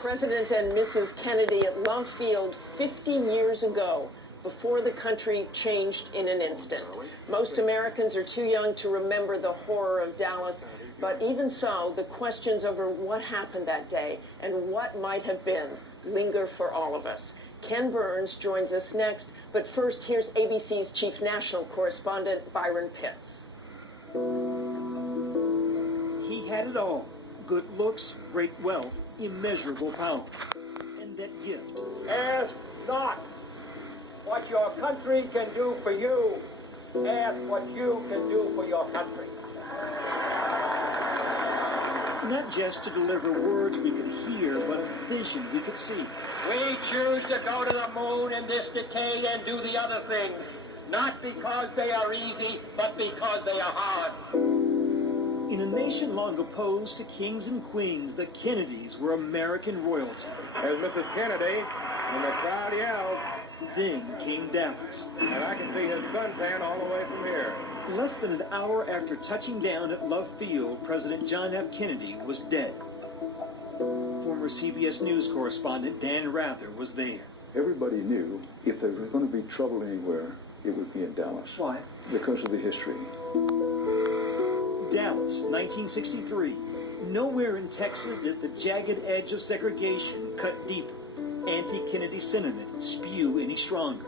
President and Mrs. Kennedy at Love Field 50 years ago, before the country changed in an instant. Most Americans are too young to remember the horror of Dallas, but even so, the questions over what happened that day and what might have been linger for all of us. Ken Burns joins us next, but first, here's ABC's chief national correspondent, Byron Pitts. He had it all: good looks, great wealth, immeasurable power, and that gift. Ask not what your country can do for you. Ask what you can do for your country. Not just to deliver words we could hear, but a vision we could see. We choose to go to the moon in this decade and do the other things, not because they are easy, but because they are hard. In a nation long opposed to kings and queens, the Kennedys were American royalty. As Mrs. Kennedy, and the crowd yelled. Then came Dallas. And I can see his suntan all the way from here. Less than an hour after touching down at Love Field, President John F. Kennedy was dead. Former CBS News correspondent Dan Rather was there. Everybody knew if there was going to be trouble anywhere, it would be in Dallas. Why? Because of the history. Dallas, 1963. Nowhere in Texas did the jagged edge of segregation cut deeper. Anti-Kennedy sentiment spew any stronger.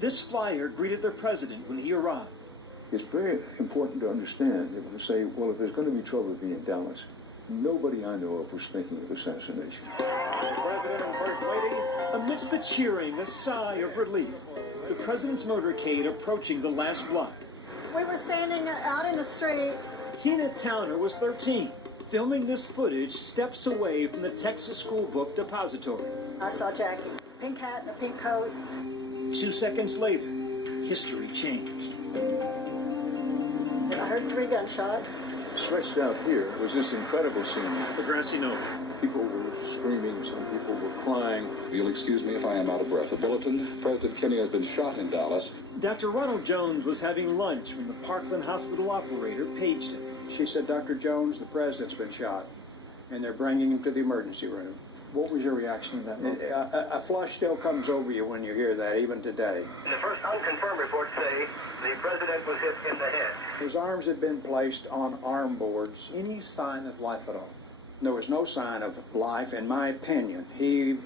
This flyer greeted the president when he arrived. It's very important to understand that when they say, well, if there's going to be trouble, it'll be in Dallas, nobody I know of was thinking of assassination. President and First Lady. Amidst the cheering, a sigh of relief. The president's motorcade approaching the last block. We were standing out in the street. Tina Towner was 13, filming this footage steps away from the Texas School Book Depository. I saw Jackie. Pink hat, the pink coat. 2 seconds later, history changed. And I heard 3 gunshots. Stretched out here was this incredible scene. The grassy knoll. People were screaming, some people were crying. You'll excuse me if I am out of breath. A bulletin: President Kennedy has been shot in Dallas. Dr. Ronald Jones was having lunch when the Parkland Hospital operator paged him. She said, Dr. Jones, the president's been shot, and they're bringing him to the emergency room. What was your reaction to that moment? A flush still comes over you when you hear that, even today. The first unconfirmed reports say the president was hit in the head. His arms had been placed on arm boards. Any sign of life at all? There was no sign of life, in my opinion. He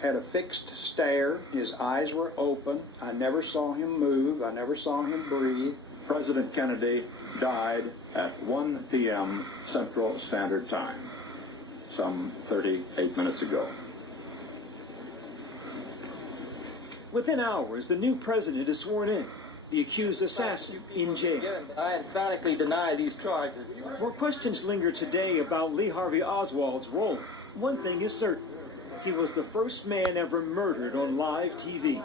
had a fixed stare. His eyes were open. I never saw him move. I never saw him breathe. President Kennedy died at 1 p.m. Central Standard Time, some 38 minutes ago. Within hours, the new president is sworn in. The accused assassin in jail. I emphatically deny these charges. More questions linger today about Lee Harvey Oswald's role. One thing is certain. He was the first man ever murdered on live TV.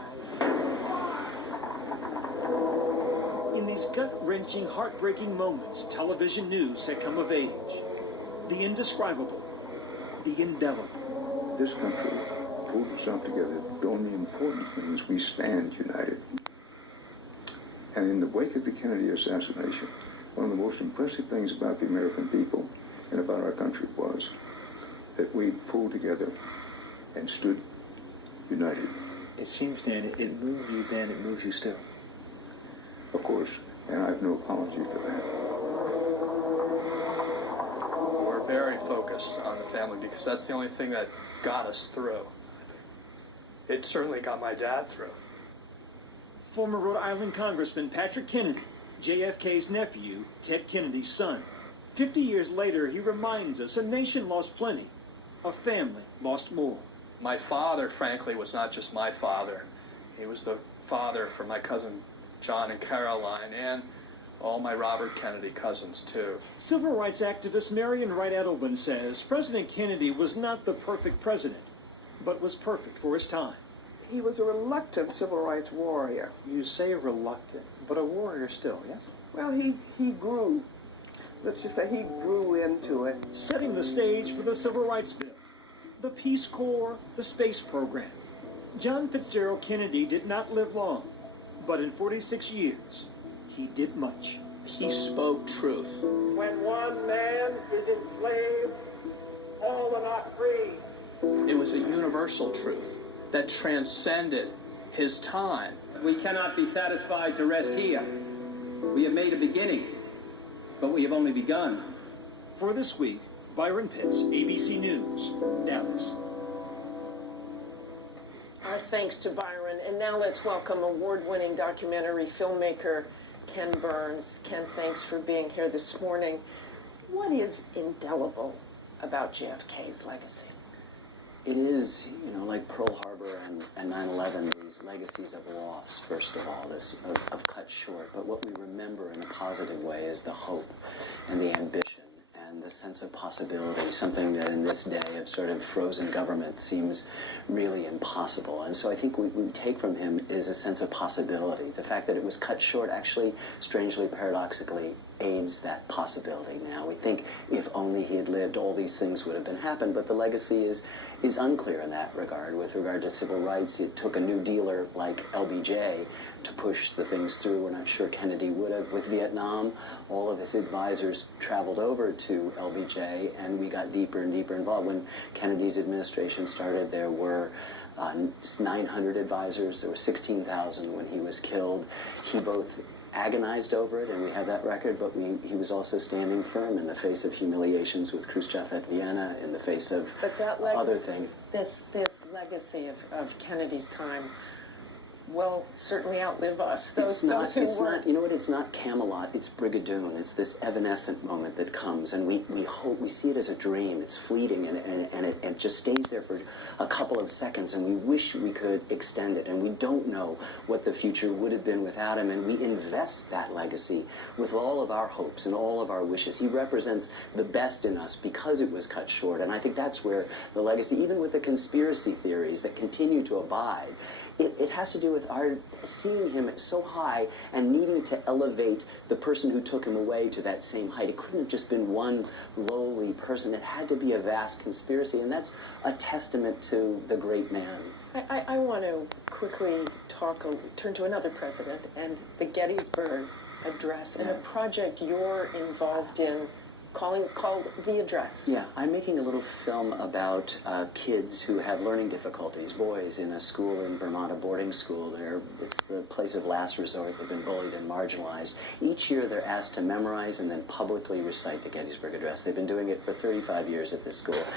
In these gut-wrenching, heartbreaking moments, television news had come of age. The indescribable, the indelible. This country pulled itself together. On the important things, we stand united. And in the wake of the Kennedy assassination, one of the most impressive things about the American people and about our country was that we pulled together and stood united. It seems, Dan, it moved you then, it moves you still. Of course, and I have no apology for that. We're very focused on the family because that's the only thing that got us through. It certainly got my dad through. Former Rhode Island Congressman Patrick Kennedy, JFK's nephew, Ted Kennedy's son. 50 years later, he reminds us a nation lost plenty, a family lost more. My father, frankly, was not just my father. He was the father for my cousin John and Caroline, and all my Robert Kennedy cousins, too. Civil rights activist Marion Wright Edelman says President Kennedy was not the perfect president, but was perfect for his time. He was a reluctant civil rights warrior. You say reluctant, but a warrior still, yes? Well, he grew. Let's just say he grew into it. Setting the stage for the Civil Rights Bill, the Peace Corps, the space program. John Fitzgerald Kennedy did not live long, but in 46 years, he did much. He spoke truth. When one man is enslaved, all are not free. It was a universal truth that transcended his time. We cannot be satisfied to rest here. We have made a beginning, but we have only begun. For this week, Byron Pitts, ABC News, Dallas. Our thanks to Byron. And now let's welcome award-winning documentary filmmaker Ken Burns. Ken, thanks for being here this morning. What is indelible about JFK's legacy? It is, like Pearl Harbor and 9/11, these legacies of loss, first of all, this of cut short. But what we remember in a positive way is the hope and the ambition and the sense of possibility, something that in this day of sort of frozen government seems really impossible. And so I think what we take from him is a sense of possibility. The fact that it was cut short actually, strangely, paradoxically, aids that possibility now. We think if only he had lived, all these things would have been happened, but the legacy is unclear in that regard. With regard to civil rights, it took a new dealer like LBJ to push the things through. We're not sure Kennedy would have. With Vietnam, all of his advisors traveled over to LBJ, and we got deeper and deeper involved. When Kennedy's administration started, there were 900 advisors. There were 16,000 when he was killed. He both agonized over it, and we have that record, but he was also standing firm in the face of humiliations with Khrushchev at Vienna, in the face of other things. This legacy of Kennedy's time will certainly outlive us. It's not, you know what, it's not Camelot, it's Brigadoon. It's this evanescent moment that comes, and we hope, we see it as a dream. It's fleeting, and it just stays there for a couple of seconds, and we wish we could extend it, and we don't know what the future would have been without him, and we invest that legacy with all of our hopes and all of our wishes. He represents the best in us because it was cut short, and I think that's where the legacy, even with the conspiracy theories that continue to abide, it has to do with our seeing him so high and needing to elevate the person who took him away to that same height. It couldn't have just been one lowly person. It had to be a vast conspiracy, and that's a testament to the great man. I want to quickly turn to another president and the Gettysburg Address, and a project you're involved in called The Address. Yeah, I'm making a little film about kids who have learning difficulties, boys in a school in Vermont, a boarding school. It's the place of last resort. They've been bullied and marginalized. Each year they're asked to memorize and then publicly recite the Gettysburg Address. They've been doing it for 35 years at this school.